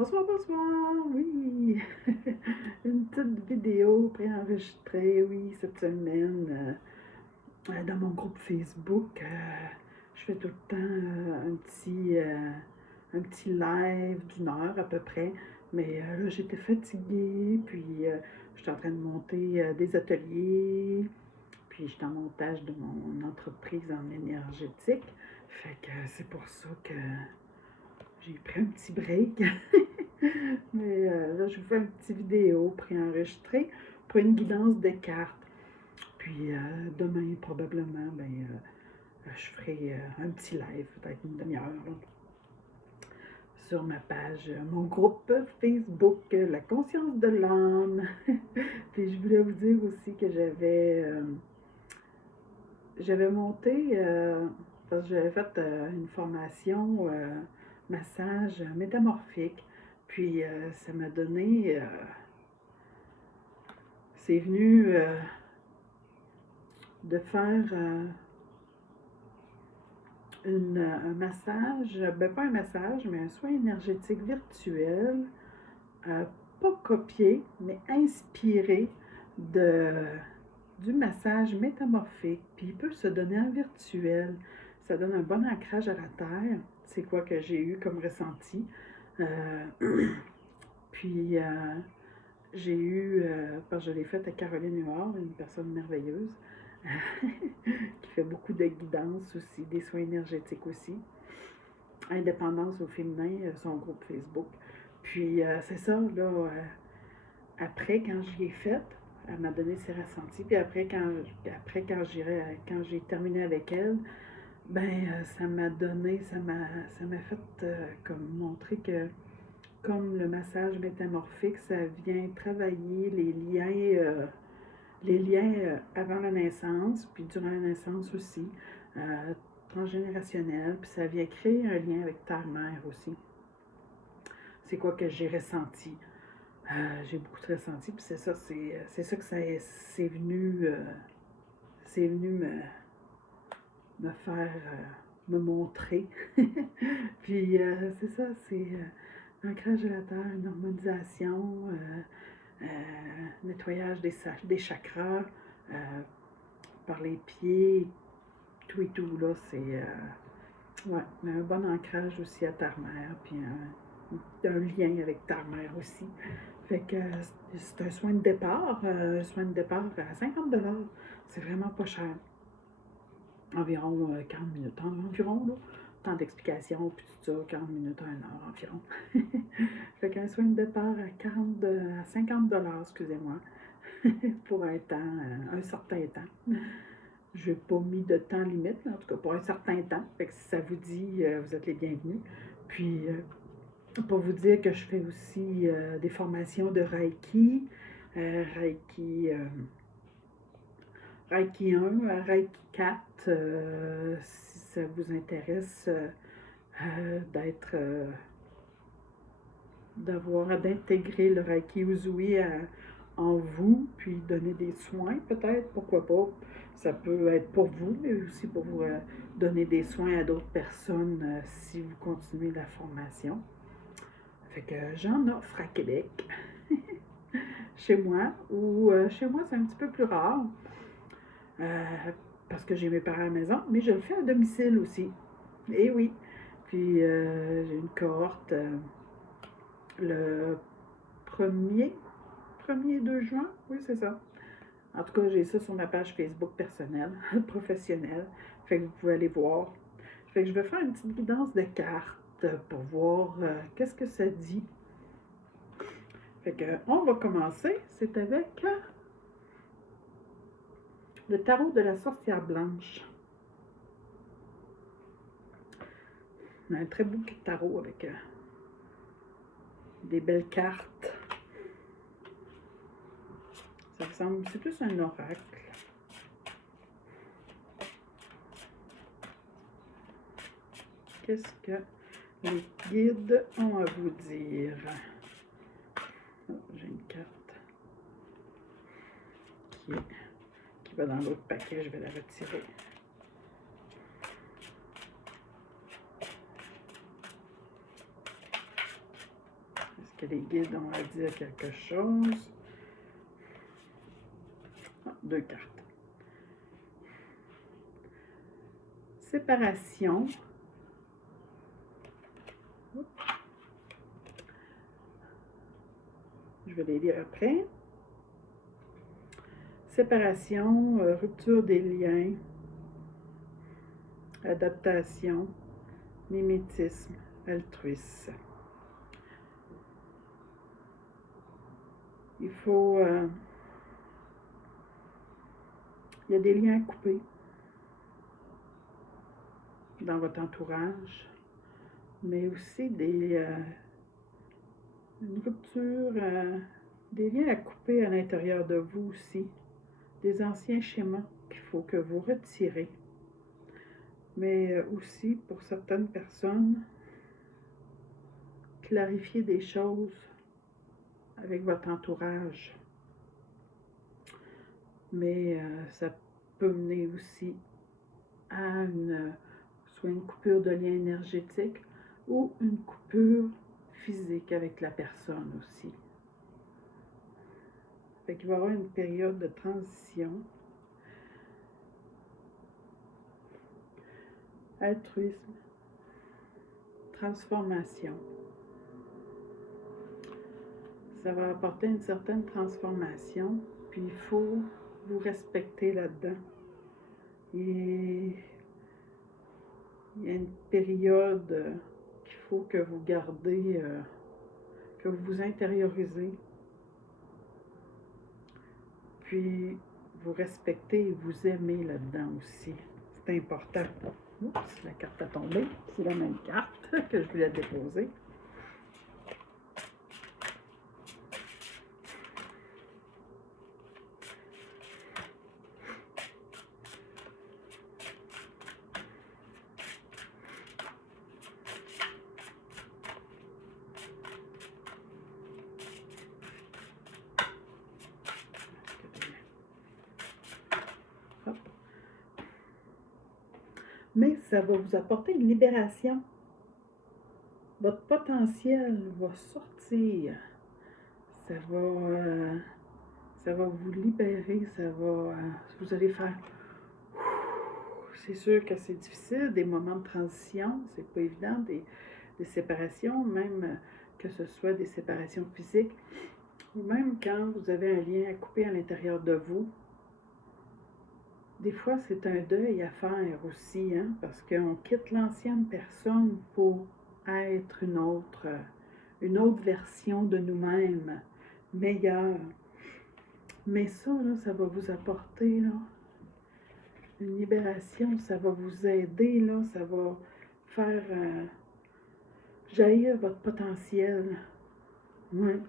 Bonsoir, bonsoir, oui. Une petite vidéo préenregistrée, oui, cette semaine, dans mon groupe Facebook. Je fais tout le temps un petit live d'une heure à peu près. Mais là, j'étais fatiguée, puis j'étais en train de monter des ateliers, puis j'étais en montage de mon entreprise en énergétique. Fait que c'est pour ça que j'ai pris un petit break. Mais là, je vous fais une petite vidéo préenregistrée pour une guidance des cartes. Puis demain, probablement, je ferai un petit live, peut-être une demi-heure, là, sur ma page, mon groupe Facebook, La conscience de l'âme. Puis je voulais vous dire aussi que j'avais monté, parce que j'avais fait une formation massage métamorphique. Puis ça m'a donné, c'est venu de faire un massage, ben pas un massage, mais un soin énergétique virtuel, pas copié, mais inspiré de, du massage métamorphique. Puis il peut se donner en virtuel. Ça donne un bon ancrage à la terre. C'est quoi que j'ai eu comme ressenti. Euh, puis j'ai eu, parce que je l'ai fait à Caroline Huard, une personne merveilleuse, qui fait beaucoup de guidance aussi, des soins énergétiques aussi. Indépendance au féminin, son groupe Facebook. Puis c'est ça, là, après, quand j'y ai fait, elle m'a donné ses ressentis. Puis quand j'ai terminé avec elle, ça m'a donné, ça m'a fait comme montrer que comme le massage métamorphique, ça vient travailler les liens avant la naissance, puis durant la naissance aussi, euh, transgénérationnel, puis ça vient créer un lien avec ta mère aussi. C'est quoi que j'ai ressenti. J'ai beaucoup ressenti, puis c'est ça que c'est venu me faire, me montrer. Puis c'est ça, c'est ancrage de la terre, une harmonisation, nettoyage des chakras par les pieds, tout et tout, là, c'est ouais, un bon ancrage aussi à Terre-Mère, puis un lien avec Terre-Mère aussi. Fait que c'est un soin de départ à 50 $. C'est vraiment pas cher. Environ 40 minutes, environ, là. Temps d'explication, puis tout ça, 40 minutes à 1 heure environ. Fait qu'un soin de départ à 50 $, excusez-moi, pour un temps, un certain temps. Je n'ai pas mis de temps limite, en tout cas pour un certain temps. Fait que si ça vous dit, vous êtes les bienvenus. Puis, pour vous dire que je fais aussi des formations de Reiki, Reiki, Reiki 1, Reiki 4, si ça vous intéresse d'être, d'intégrer le Reiki Uzui en vous, puis donner des soins peut-être, pourquoi pas. Ça peut être pour vous, mais aussi pour vous donner des soins à d'autres personnes si vous continuez la formation. Fait que j'en offre à Québec, chez moi, ou chez moi c'est un petit peu plus rare, euh, parce que j'ai mes parents à la maison, mais je le fais à domicile aussi. Et oui, puis j'ai une cohorte le 1er 2 juin, oui c'est ça. En tout cas, j'ai ça sur ma page Facebook personnelle, professionnelle. Fait que vous pouvez aller voir. Fait que je vais faire une petite guidance de cartes pour voir qu'est-ce que ça dit. Fait que on va commencer. C'est avec le tarot de la sorcière blanche. On a un très beau tarot avec des belles cartes. Ça ressemble, c'est plus un oracle. Qu'est-ce que les guides ont à vous dire? Oh, j'ai une carte qui va dans l'autre paquet, je vais la retirer. que les guides ont à dire quelque chose. Ah, 2 cartes. Séparation. Je vais les lire après. Séparation, rupture des liens, adaptation, mimétisme, altruisme. Il y a des liens à couper dans votre entourage, mais aussi une rupture, des liens à couper à l'intérieur de vous aussi, des anciens schémas qu'il faut que vous retirez. Mais aussi, pour certaines personnes, clarifier des choses avec votre entourage. Mais ça peut mener aussi à soit une coupure de lien énergétique ou une coupure physique avec la personne aussi. Fait qu'il va y avoir une période de transition. Altruisme, transformation. Ça va apporter une certaine transformation, puis il faut vous respecter là-dedans. Et il y a une période qu'il faut que vous gardez, que vous vous intériorisez, puis vous respectez et vous aimez là-dedans aussi. C'est important. Oups, la carte a tombé. C'est la même carte que je voulais déposer. Mais ça va vous apporter une libération. Votre potentiel va sortir. Ça va vous libérer. Vous allez faire. C'est sûr que c'est difficile, des moments de transition, c'est pas évident, des séparations, même que ce soit des séparations physiques, ou même quand vous avez un lien à couper à l'intérieur de vous. Des fois, c'est un deuil à faire aussi, hein, parce qu'on quitte l'ancienne personne pour être une autre version de nous-mêmes, meilleure. Mais ça, là, ça va vous apporter là, une libération, ça va vous aider, là, ça va faire jaillir votre potentiel. Oui.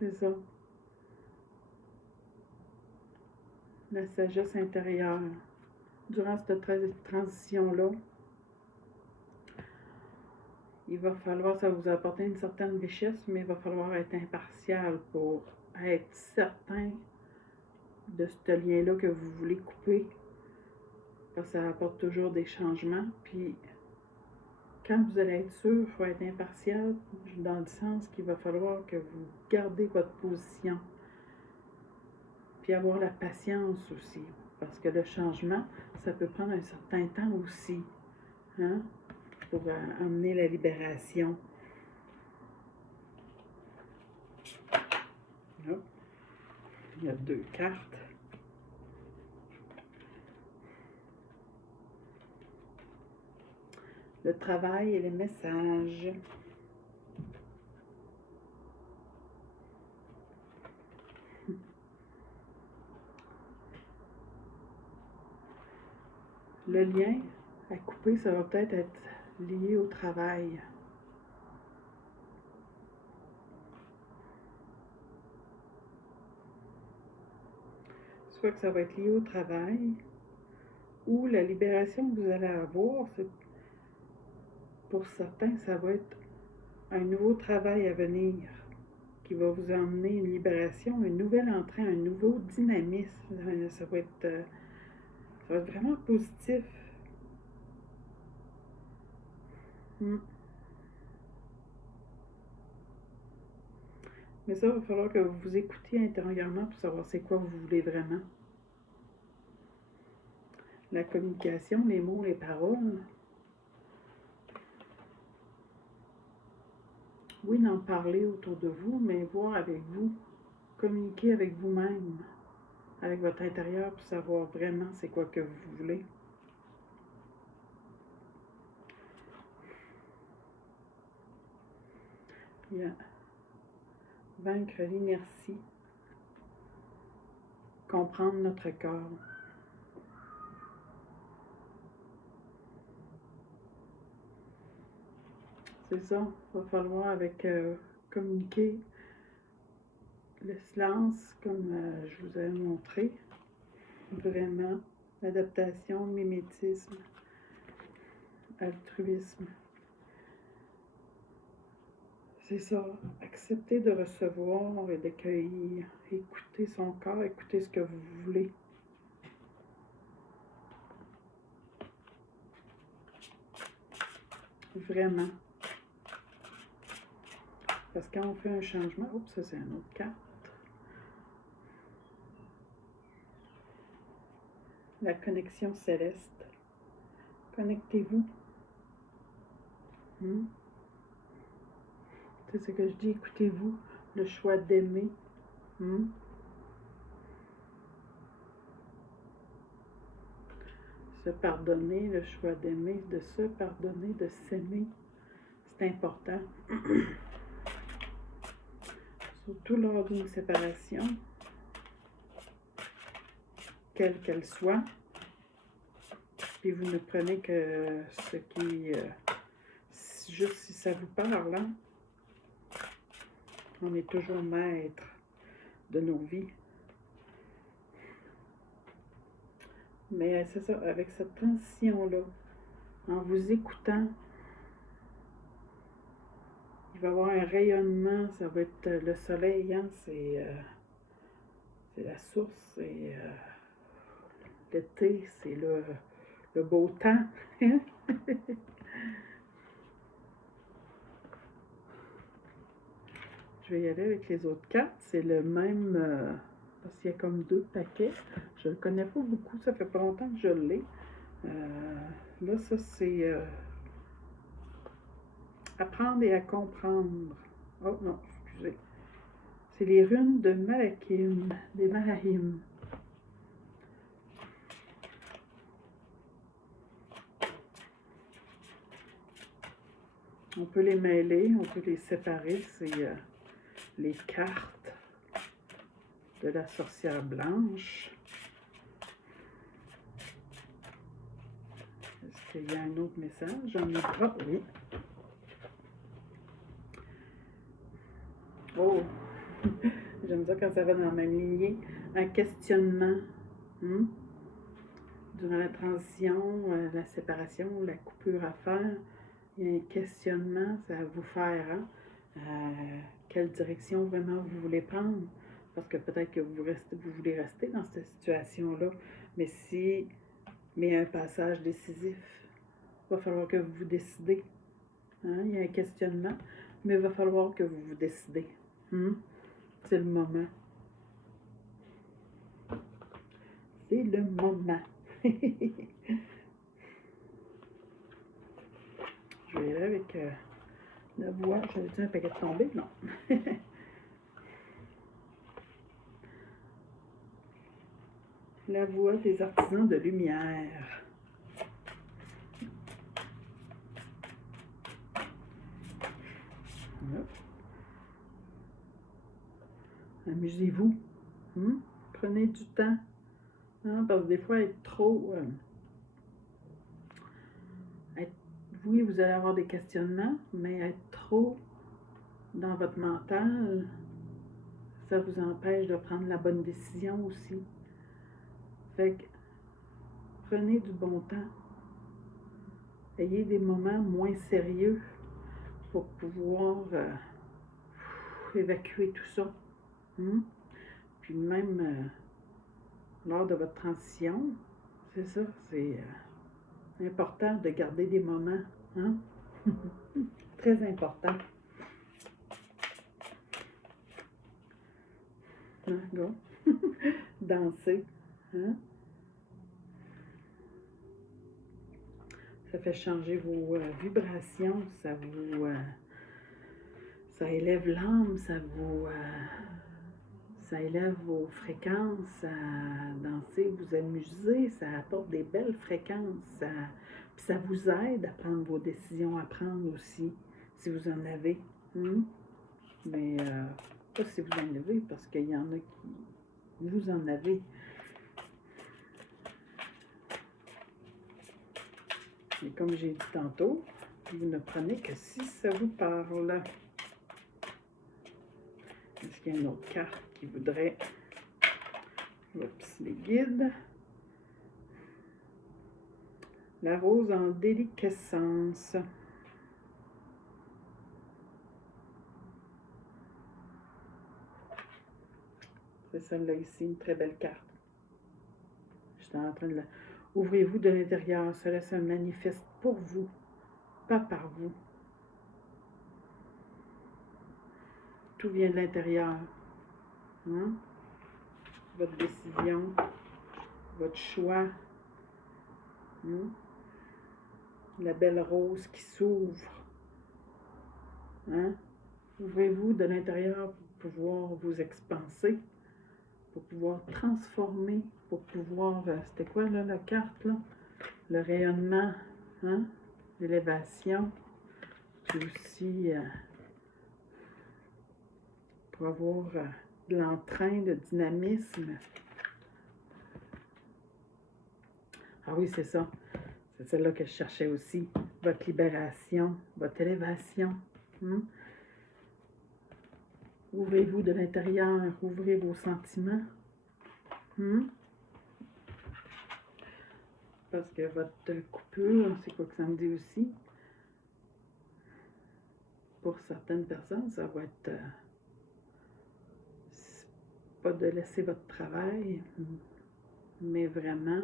C'est ça. La sagesse intérieure. Durant cette transition-là, il va falloir, ça va vous apporter une certaine richesse, mais il va falloir être impartial pour être certain de ce lien-là que vous voulez couper. Parce que ça apporte toujours des changements. Puis, quand vous allez être sûr, il faut être impartial dans le sens qu'il va falloir que vous gardez votre position. Puis avoir la patience aussi. Parce que le changement, ça peut prendre un certain temps aussi. Hein? Pour amener la libération. Là, il y a 2 cartes. Le travail et les messages. Le lien à couper, ça va peut-être être lié au travail. Soit que ça va être lié au travail, ou la libération que vous allez avoir, pour certains, ça va être un nouveau travail à venir qui va vous emmener une libération, une nouvelle entrée, un nouveau dynamisme. Ça va être vraiment positif. Mm. Mais ça, il va falloir que vous vous écoutiez intérieurement pour savoir c'est quoi vous voulez vraiment. La communication, les mots, les paroles. Oui, d'en parler autour de vous, mais voir avec vous, communiquer avec vous-même, avec votre intérieur pour savoir vraiment c'est quoi que vous voulez. Yeah. Vaincre l'inertie, comprendre notre corps. C'est ça, il va falloir avec communiquer le silence, comme je vous avais montré, vraiment, l'adaptation, mimétisme, altruisme. C'est ça, accepter de recevoir et d'accueillir, écouter son corps, écouter ce que vous voulez. Vraiment. Parce que quand on fait un changement, oups, ça c'est une autre carte. La connexion céleste. Connectez-vous. C'est ce que je dis, écoutez-vous, le choix d'aimer. Se pardonner, le choix d'aimer, de se pardonner, de s'aimer. C'est important. Surtout lors d'une séparation, quelle qu'elle soit. Puis vous ne prenez que ce qui... juste si ça vous parle, hein? On est toujours maître de nos vies. Mais c'est ça, avec cette transition-là, en vous écoutant, il va y avoir un rayonnement, ça va être le soleil, hein, c'est la source, c'est l'été, c'est le beau temps. Je vais y aller avec les autres cartes, c'est le même, parce qu'il y a comme 2 paquets, je ne le connais pas beaucoup, ça fait pas longtemps que je l'ai. Là, ça c'est apprendre et à comprendre. Oh non, excusez. C'est les runes de Malakim, des Malahim. On peut les mêler, on peut les séparer. C'est les cartes de la sorcière blanche. Est-ce qu'il y a un autre message? J'en ai pas. Oui. Oh! J'aime ça quand ça va dans la même lignée. Un questionnement. Durant la transition, la séparation, la coupure à faire, il y a un questionnement, ça va vous faire, quelle direction vraiment vous voulez prendre. Parce que peut-être que vous voulez rester dans cette situation-là, mais il y a un passage décisif, il va falloir que vous vous décidez. Il y a un questionnement, mais il va falloir que vous vous décidez. C'est le moment. C'est le moment. Je vais y aller avec la voix. J'avais dit un paquet de tombé? Non. La voix des artisans de lumière. Amusez-vous. Prenez du temps. Parce que des fois, être trop... oui, vous allez avoir des questionnements, mais être trop dans votre mental, ça vous empêche de prendre la bonne décision aussi. Fait que prenez du bon temps. Ayez des moments moins sérieux pour pouvoir évacuer tout ça. Puis même lors de votre transition, c'est ça, c'est important de garder des moments. Hein? Très important. Hein, go. Danser. Hein? Ça fait changer vos vibrations, ça élève l'âme, ça élève vos fréquences à danser, vous amuser, ça apporte des belles fréquences, puis ça vous aide à prendre vos décisions, à prendre aussi, si vous en avez. Mais pas si vous en avez, parce qu'il y en a qui vous en avez. Et comme j'ai dit tantôt, vous ne prenez que si ça vous parle. Est-ce qu'il y a une autre carte qui voudrait... Oups, les guides. La rose en déliquescence. C'est celle-là ici, une très belle carte. Je suis en train de la... Ouvrez-vous de l'intérieur, cela se manifeste pour vous, pas par vous. Tout vient de l'intérieur. Votre décision, votre choix. La belle rose qui s'ouvre. Ouvrez-vous de l'intérieur pour pouvoir vous expanser, pour pouvoir transformer, pour pouvoir... C'était quoi là, la carte là? Le rayonnement, l'élévation, puis aussi pour avoir de l'entrain, de dynamisme. Ah oui, c'est ça. C'est celle-là que je cherchais aussi. Votre libération, votre élévation. Ouvrez-vous de l'intérieur, ouvrez vos sentiments. Parce que votre coupure, c'est quoi que ça me dit aussi? Pour certaines personnes, ça va être pas de laisser votre travail, mais vraiment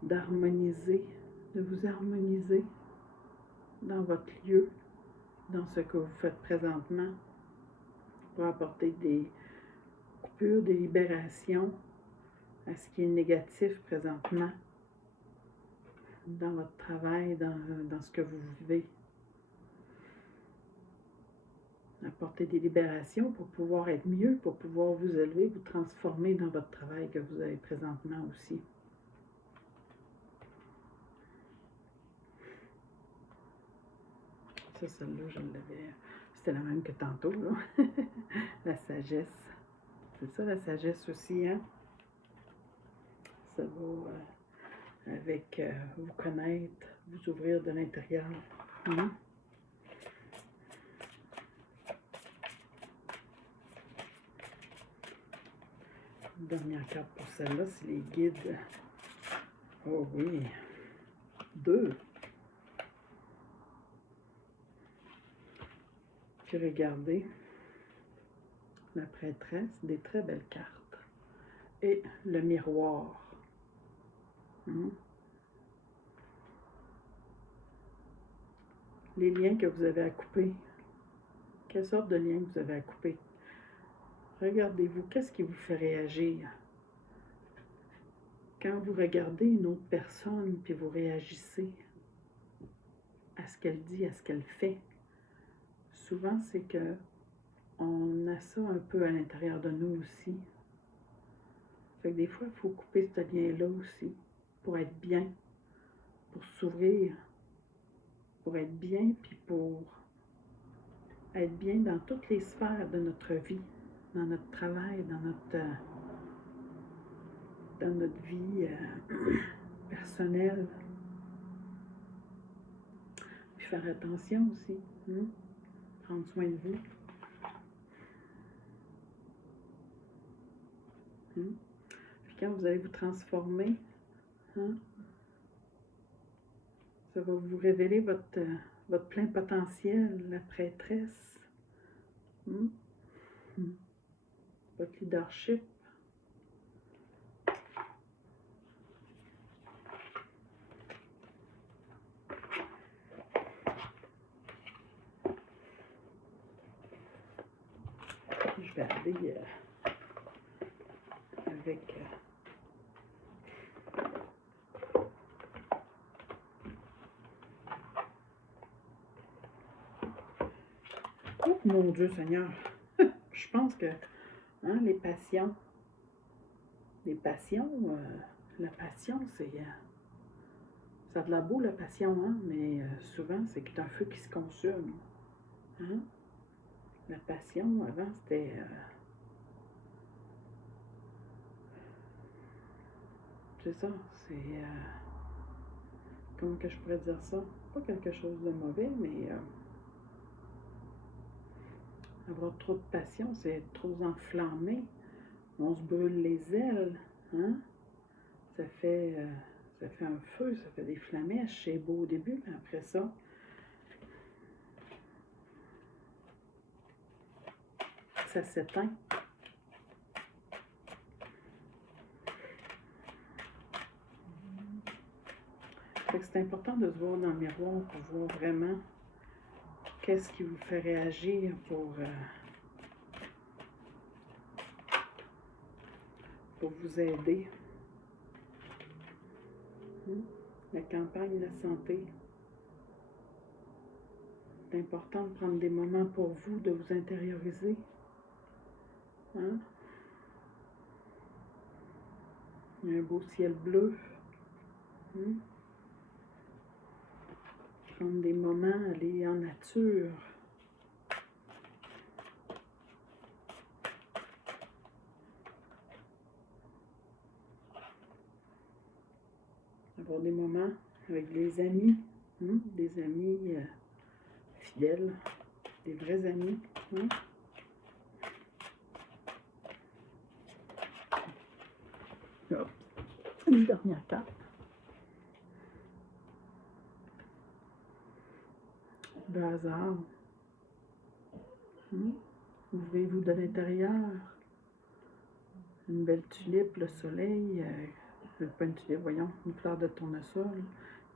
d'harmoniser, de vous harmoniser dans votre lieu, dans ce que vous faites présentement, pour apporter des coupures, des libérations à ce qui est négatif présentement dans votre travail, dans ce que vous vivez. Apporter des libérations pour pouvoir être mieux, pour pouvoir vous élever, vous transformer dans votre travail que vous avez présentement aussi. Ça, celle-là, je l'avais... C'était la même que tantôt, là. La sagesse. C'est ça, la sagesse aussi, hein? Ça va avec vous connaître, vous ouvrir de l'intérieur. Dernière carte pour celle-là, c'est les guides. Oh oui, 2. Puis regardez, la prêtresse, des très belles cartes. Et le miroir. Les liens que vous avez à couper. Quelle sorte de liens vous avez à couper? Regardez-vous, qu'est-ce qui vous fait réagir? Quand vous regardez une autre personne, puis vous réagissez à ce qu'elle dit, à ce qu'elle fait, souvent c'est que on a ça un peu à l'intérieur de nous aussi. Fait que des fois, il faut couper ce lien-là aussi, pour être bien, pour s'ouvrir, pour être bien, puis pour être bien dans toutes les sphères de notre vie, dans notre travail, dans notre vie personnelle. Puis faire attention aussi, prendre soin de vous. Puis quand vous allez vous transformer, ça va vous révéler votre votre plein potentiel, la prêtresse, hmm? Hmm. Votre leadership. Je vais aller avec oh mon Dieu Seigneur! Je pense que hein, les passions, la passion, c'est ça a de la beau la passion, hein, mais souvent c'est un feu qui se consume. Hein? La passion, avant, c'était c'est ça, c'est comment que je pourrais dire ça? Pas quelque chose de mauvais, mais avoir trop de passion, c'est être trop enflammé. On se brûle les ailes, hein? Ça fait, ça fait un feu, ça fait des flamèches. C'est beau au début, mais après ça, ça s'éteint. C'est important de se voir dans le miroir pour voir vraiment qu'est-ce qui vous fait réagir pour vous aider. La campagne de la santé. C'est important de prendre des moments pour vous, de vous intérioriser. Hein? Il y a un beau ciel bleu. Prendre des moments, aller en nature. Avoir des moments avec des amis, des amis fidèles, des vrais amis. Hop. Une dernière carte. Le hasard. Ouvrez-vous de l'intérieur. Une belle tulipe, le soleil. Pas une tulipe, voyons, une fleur de tournesol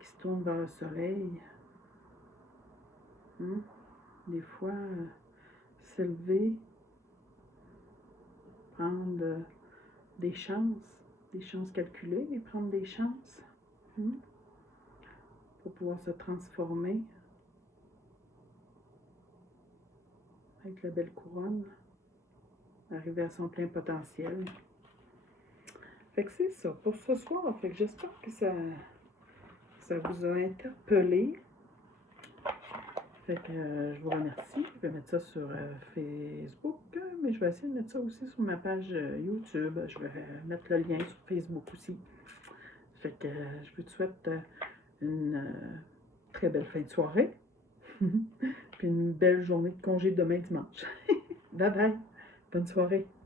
qui se tourne vers le soleil. Des fois, s'élever, prendre des chances calculées, et prendre des chances pour pouvoir se transformer avec la belle couronne, arriver à son plein potentiel. Fait que c'est ça pour ce soir. Fait que j'espère que ça vous a interpellé. Fait que je vous remercie. Je vais mettre ça sur Facebook, mais je vais essayer de mettre ça aussi sur ma page YouTube. Je vais mettre le lien sur Facebook aussi. Fait que je vous souhaite une très belle fin de soirée. Puis une belle journée de congé demain dimanche. Bye bye. Bonne soirée.